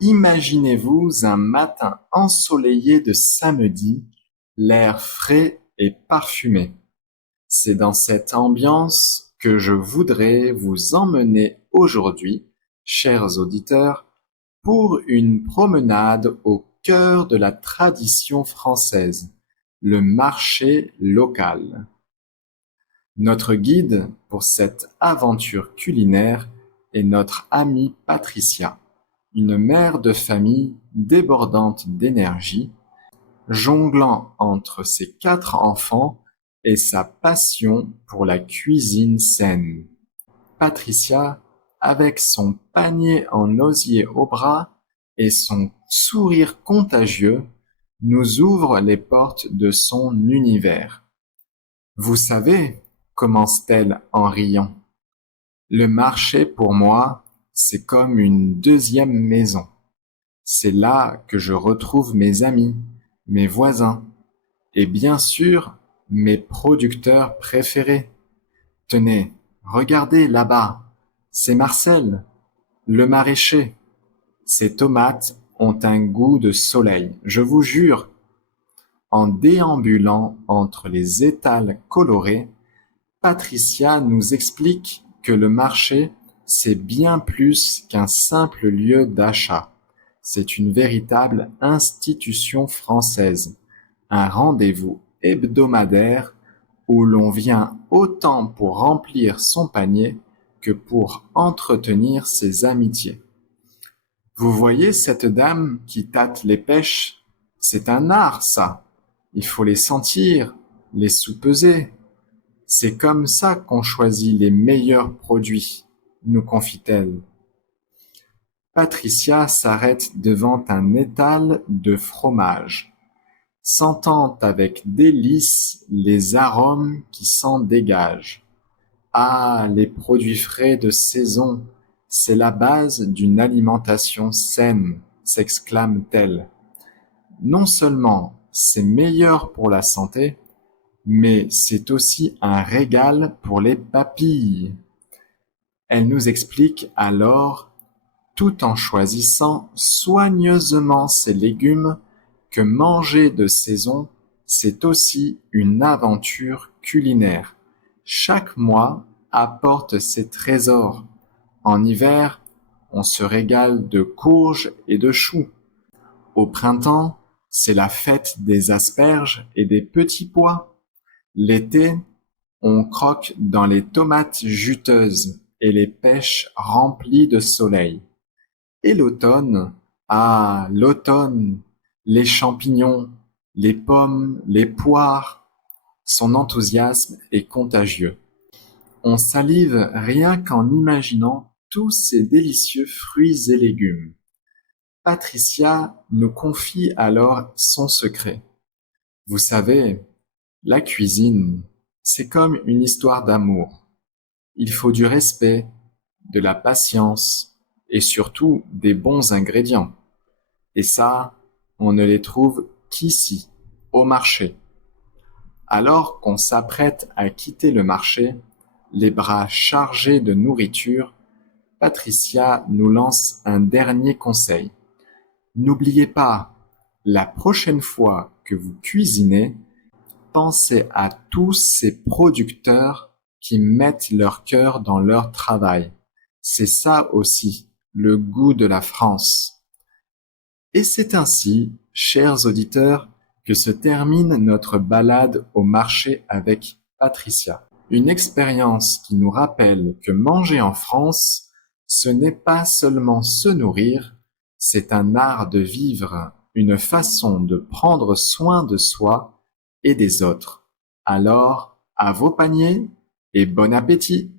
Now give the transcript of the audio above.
Imaginez-vous un matin ensoleillé de samedi, l'air frais et parfumé. C'est dans cette ambiance que je voudrais vous emmener aujourd'hui, chers auditeurs, pour une promenade au cœur de la tradition française, le marché local. Notre guide pour cette aventure culinaire est notre amie Patricia, une mère de famille débordante d'énergie, jonglant entre ses 4 enfants et sa passion pour la cuisine saine. Patricia, avec son panier en osier au bras et son sourire contagieux, nous ouvre les portes de son univers. Vous savez, commence-t-elle en riant, le marché pour moi, c'est comme une deuxième maison. C'est là que je retrouve mes amis, mes voisins et bien sûr mes producteurs préférés. Tenez, regardez là-bas, c'est Marcel, le maraîcher. Ces tomates ont un goût de soleil, je vous jure. En déambulant entre les étals colorés, Patricia nous explique que le marché, c'est bien plus qu'un simple lieu d'achat. C'est une véritable institution française, un rendez-vous hebdomadaire où l'on vient autant pour remplir son panier que pour entretenir ses amitiés. Vous voyez cette dame qui tâte les pêches? C'est un art, ça. Il faut les sentir, les soupeser. C'est comme ça qu'on choisit les meilleurs produits, nous confie-t-elle. Patricia s'arrête devant un étal de fromage, sentant avec délice les arômes qui s'en dégagent. Ah, les produits frais de saison, c'est la base d'une alimentation saine, s'exclame-t-elle. Non seulement c'est meilleur pour la santé, mais c'est aussi un régal pour les papilles. Elle nous explique alors, tout en choisissant soigneusement ses légumes, que manger de saison, c'est aussi une aventure culinaire. Chaque mois apporte ses trésors. En hiver, on se régale de courges et de choux. Au printemps, c'est la fête des asperges et des petits pois. L'été, on croque dans les tomates juteuses et les pêches remplies de soleil. Et l'automne, ah, l'automne, les champignons, les pommes, les poires, son enthousiasme est contagieux. On salive rien qu'en imaginant tous ces délicieux fruits et légumes. Patricia nous confie alors son secret. Vous savez, la cuisine, c'est comme une histoire d'amour. Il faut du respect, de la patience et surtout des bons ingrédients. Et ça, on ne les trouve qu'ici, au marché. Alors qu'on s'apprête à quitter le marché, les bras chargés de nourriture, Patricia nous lance un dernier conseil. N'oubliez pas, la prochaine fois que vous cuisinez, pensez à tous ces producteurs qui mettent leur cœur dans leur travail. C'est ça aussi, le goût de la France. Et c'est ainsi, chers auditeurs, que se termine notre balade au marché avec Patricia. Une expérience qui nous rappelle que manger en France, ce n'est pas seulement se nourrir, c'est un art de vivre, une façon de prendre soin de soi et des autres. Alors, à vos paniers et bon appétit!